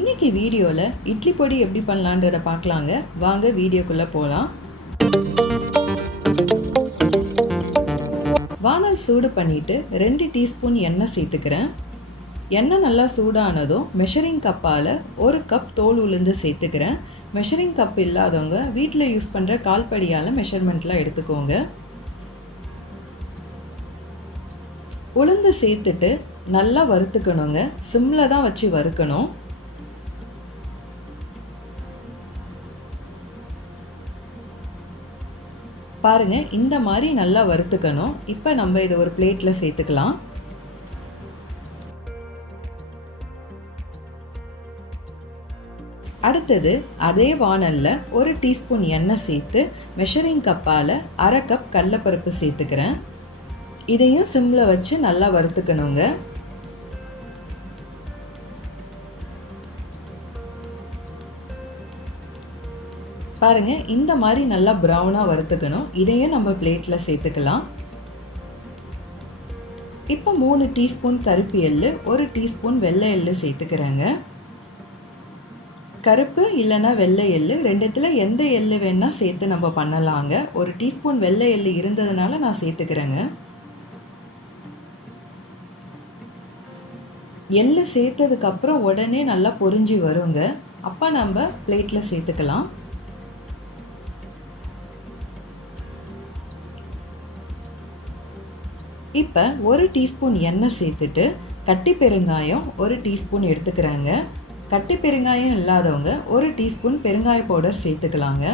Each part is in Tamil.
இன்னைக்கு வீடியோவில் இட்லி பொடி எப்படி பண்ணலான்றதை பார்க்கலாங்க. வாங்க வீடியோக்குள்ளே போகலாம். வானல் சூடு பண்ணிவிட்டு 2 டீஸ்பூன் எண்ணெய் சேர்த்துக்கிறேன். எண்ணெய் நல்லா சூடானதும் மெஷரிங் கப்பால் 1 கப் தோல் உளுந்து சேர்த்துக்கிறேன். மெஷரிங் கப் இல்லாதவங்க வீட்டில் யூஸ் பண்ணுற கால்படியால் மெஷர்மெண்ட்லாம் எடுத்துக்கோங்க. உளுந்து சேர்த்துட்டு நல்லா வறுத்துக்கணுங்க. சிம்மில் தான் வச்சு வறுக்கணும். பாருங்க, இந்த மாதிரி நல்லா வறுத்துக்கணும். இப்போ நம்ம இதை ஒரு பிளேட்டில் சேர்த்துக்கலாம். அடுத்தது அதே வானல்ல 1 டீஸ்பூன் எண்ணெய் சேர்த்து மெஷரிங் கப்பால் 1/2 கப் கடலைப்பருப்பு சேர்த்துக்கிறேன். இதையும் சிம்மில் வச்சு நல்லா வறுத்துக்கணுங்க. பாருங்க, இந்த மாதிரி நல்லா ப்ரௌனாக வறுத்துக்கணும். இதையும் நம்ம பிளேட்டில் சேர்த்துக்கலாம். இப்போ 3 டீஸ்பூன் கருப்பு எள்ளு, 1 டீஸ்பூன் வெள்ளை எள்ளு சேர்த்துக்கிறேங்க. கருப்பு இல்லைன்னா வெள்ளை எள்ளு ரெண்டுத்தில் எந்த எள்ளு வேணால் சேர்த்து நம்ம பண்ணலாங்க. 1 டீஸ்பூன் வெள்ளை எள்ளு இருந்ததுனால நான் சேர்த்துக்கிறேங்க. எள்ளு சேர்த்ததுக்கப்புறம் உடனே நல்லா பொரிஞ்சு வருங்க. அப்போ நம்ம பிளேட்டில் சேர்த்துக்கலாம். இப்போ 1 டீஸ்பூன் எண்ணெய் சேர்த்துட்டு கட்டி பெருங்காயம் 1 டீஸ்பூன் எடுத்துக்கிறாங்க. கட்டி பெருங்காயம் இல்லாதவங்க 1 டீஸ்பூன் பெருங்காய பவுடர் சேர்த்துக்கலாங்க.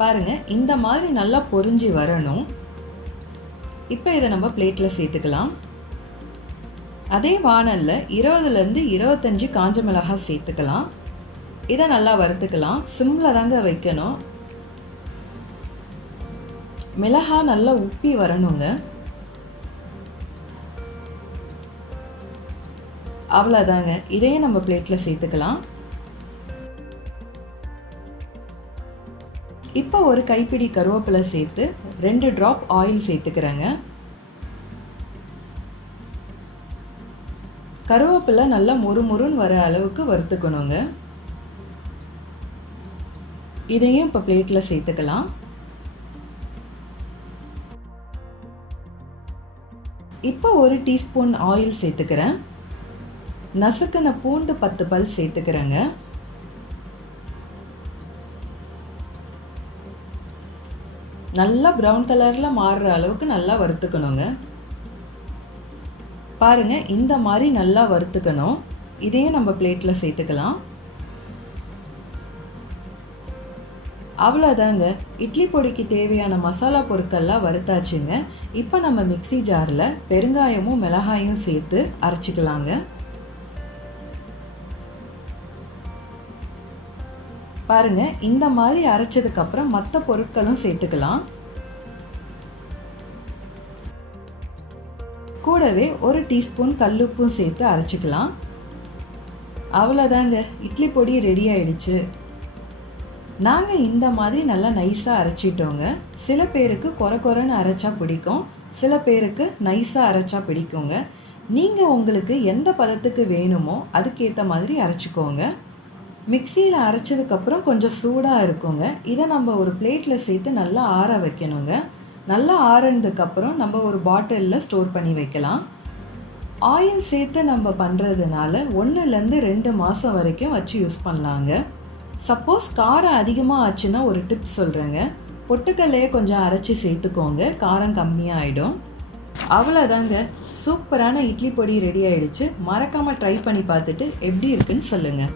பாருங்க, இந்த மாதிரி நல்லா பொரிஞ்சு வரணும். இப்போ இதை நம்ம பிளேட்டில் சேர்த்துக்கலாம். அதே வானலில் 20லேருந்து 25 காஞ்ச மிளகாய் சேர்த்துக்கலாம். இதை நல்லா வறுத்துக்கலாம். சிம்மில் தாங்க வைக்கணும். மிளகாய் நல்லா உப்பி வரணுங்க. அவ்வளோதாங்க. இதையும் நம்ம பிளேட்டில் சேர்த்துக்கலாம். இப்போ ஒரு கைப்பிடி கருவேப்பிலை சேர்த்து 2 ட்ராப் ஆயில் சேர்த்துக்கிறேங்க. கருவேப்பிலை நல்லா மொறுமொறுன்னு வர அளவுக்கு வறுத்துக்கணுங்க. இதையும் இப்போ பிளேட்டில் சேர்த்துக்கலாம். இப்போ 1 டீஸ்பூன் ஆயில் சேர்த்துக்கிறேன். நசுக்கின பூண்டு 10 பல் சேர்த்துக்கிறேங்க. நல்லா ப்ரௌன் கலரில் மாறுற அளவுக்கு நல்லா வறுத்துக்கணுங்க. பாருங்க, இந்த மாதிரி நல்லா வறுத்துக்கணும். இதையும் நம்ம பிளேட்டில் சேர்த்துக்கலாம். அவ்வளோதாங்க. இட்லி பொடிக்கு தேவையான மசாலா பொருட்கள்லாம் வறுத்தாச்சுங்க. இப்போ நம்ம மிக்ஸி ஜாரில் பெருங்காயமும் மிளகாயும் சேர்த்து அரைச்சிக்கலாங்க. பாருங்க, இந்த மாதிரி அரைச்சதுக்கப்புறம் மற்ற பொருட்களும் சேர்த்துக்கலாம். கூடவே 1 டீஸ்பூன் கல்லுப்பும் சேர்த்து அரைச்சிக்கலாம். அவ்வளோதாங்க, இட்லி பொடி ரெடி ஆயிடுச்சு. நாங்கள் இந்த மாதிரி நல்லா நைஸாக அரைச்சிட்டோங்க. சில பேருக்கு கொரன்னு அரைச்சா பிடிக்கும், சில பேருக்கு நைஸாக அரைச்சா பிடிக்குங்க. நீங்கள் உங்களுக்கு எந்த பதத்துக்கு வேணுமோ அதுக்கேற்ற மாதிரி அரைச்சிக்கோங்க. மிக்சியில் அரைச்சதுக்கப்புறம் கொஞ்சம் சூடாக இருக்குங்க. இதை நம்ம ஒரு பிளேட்டில் சேர்த்து நல்லா ஆற வைக்கணுங்க. நல்லா ஆறுனதுக்கப்புறம் நம்ம ஒரு பாட்டிலில் ஸ்டோர் பண்ணி வைக்கலாம். ஆயில் சேர்த்து நம்ம பண்ணுறதுனால 1லேருந்து 2 மாதம் வரைக்கும் வச்சு யூஸ் பண்ணலாங்க. சப்போஸ் காரம் அதிகமாக ஆச்சுன்னா ஒரு டிப்ஸ் சொல்கிறேங்க. பொட்டுக்கல்லையே கொஞ்சம் அரைச்சி சேர்த்துக்கோங்க, காரம் கம்மியாக ஆகிடும். அவ்வளோதாங்க, சூப்பரான இட்லி பொடி ரெடி ஆகிடுச்சு. மறக்காமல் ட்ரை பண்ணி பார்த்துட்டு எப்படி இருக்குன்னு சொல்லுங்கள்.